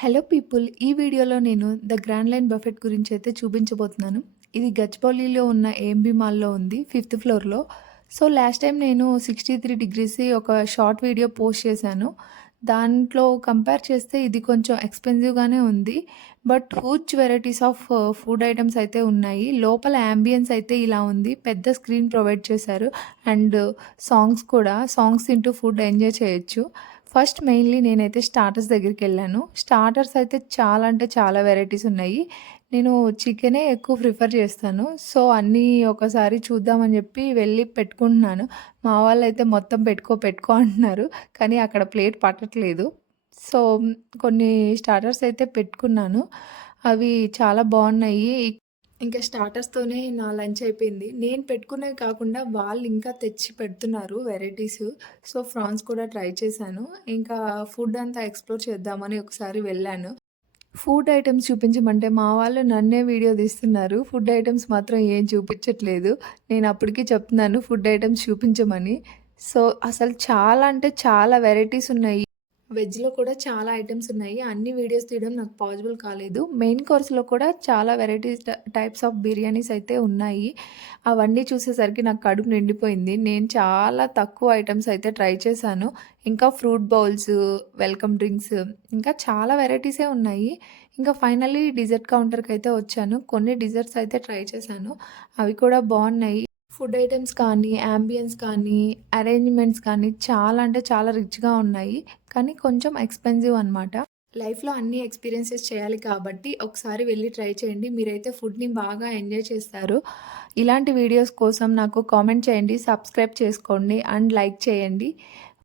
Hello people. ఈ వీడియోలో నేను ద గ్రాండ్ లైన్ బఫెట్ గురించి అయితే చూపించబోతున్నాను. ఇది గచ్చిబౌలిలో ఉన్న ఏఎంబీ మాల్‌లో ఉంది. ఫిఫ్త్ ఫ్లోర్‌లో. సో, లాస్ట్ టైం నేను 63 డిగ్రీస్‌ది ఒక షార్ట్ వీడియో పోస్ట్ చేశాను. దాంట్లో కంపేర్ చేస్తే ఇది కొంచెం ఎక్స్‌పెన్సివ్‌గానే ఉంది. But huge varieties of food items అయితే ఉన్నాయి. లోపల యాంబియన్స్ అయితే ఇలా ఉంది. పెద్ద స్క్రీన్ ప్రొవైడ్ చేశారు. అండ్ సాంగ్స్ వింటూ ఫుడ్ ఎంజాయ్ చేయొచ్చు. ఫస్ట్ మెయిన్‌లీ నేనైతే స్టార్టర్స్ దగ్గరికెళ్ళాను. స్టార్టర్స్ అయితే చాలా అంటే చాలా వెరైటీస్ ఉన్నాయి. నేను చికెనే ఎక్కువ ప్రిఫర్ చేస్తాను. సో, అన్నీ ఒకసారి చూద్దామని చెప్పి వెళ్ళి పెట్టుకుంటున్నాను. మా వాళ్ళైతే మొత్తం పెట్టుకో, పెట్టుకో అంటున్నారు. కానీ అక్కడ ప్లేట్ పట్టట్లేదు. సో, కొన్ని స్టార్టర్స్ అయితే పెట్టుకున్నాను. అవి చాలా బావున్నాయి. ఇంకా స్టార్టర్స్‌తోనే నా లంచ్ అయిపోయింది. నేను పెట్టుకున్నవి కాకుండా వాళ్ళు ఇంకా తెచ్చి పెడుతున్నారు వెరైటీసు. సో, ఫ్రాన్స్ కూడా ట్రై చేశాను. ఇంకా ఫుడ్ అంతా ఎక్స్‌ప్లోర్ చేద్దామని ఒకసారి వెళ్ళాను. ఫుడ్ ఐటెమ్స్ చూపించమంటే మా వాళ్ళు నన్నే వీడియో తీస్తున్నారు. ఫుడ్ ఐటెమ్స్ మాత్రం ఏం చూపించట్లేదు. నేను అప్పటికి చెప్తున్నాను ఫుడ్ ఐటెమ్స్ చూపించమని. సో, అసలు చాలా అంటే చాలా వెరైటీస్ ఉన్నాయి. వెజ్‌లో కూడా చాలా ఐటెమ్స్ ఉన్నాయి. అన్ని వీడియోస్ తీయడం నాకు పాసిబుల్ కాలేదు. మెయిన్ కోర్స్‌లో కూడా చాలా వెరైటీస్ టైప్స్ ఆఫ్ బిర్యానీస్ అయితే ఉన్నాయి. అవన్నీ చూసేసరికి నాకు కడుపు నిండిపోయింది. నేను చాలా తక్కువ ఐటెమ్స్ అయితే ట్రై చేశాను. ఇంకా ఫ్రూట్ బౌల్స్, వెల్కమ్ డ్రింక్స్ ఇంకా చాలా వెరైటీసే ఉన్నాయి. ఇంకా ఫైనల్లీ డిజర్ట్ కౌంటర్‌కైతే వచ్చాను. కొన్ని డిజర్ట్స్ అయితే ట్రై చేశాను. అవి కూడా బావున్నాయి. ఫుడ్ ఐటెమ్స్ కానీ, యాంబియన్స్ కానీ, అరేంజ్‌మెంట్స్ కానీ చాలా అంటే చాలా రిచ్‌గా ఉన్నాయి. కానీ కొంచెం ఎక్స్‌పెన్సివ్ అనమాట. లైఫ్‌లో అన్నీ ఎక్స్‌పీరియన్సెస్ చేయాలి కాబట్టి ఒకసారి వెళ్లి ట్రై చేయండి. మీరైతే ఫుడ్‌ని బాగా ఎంజాయ్ చేస్తారు. ఇలాంటి వీడియోస్ కోసం నాకు కామెంట్ చేయండి, సబ్స్క్రైబ్ చేసుకోండి అండ్ లైక్ చేయండి.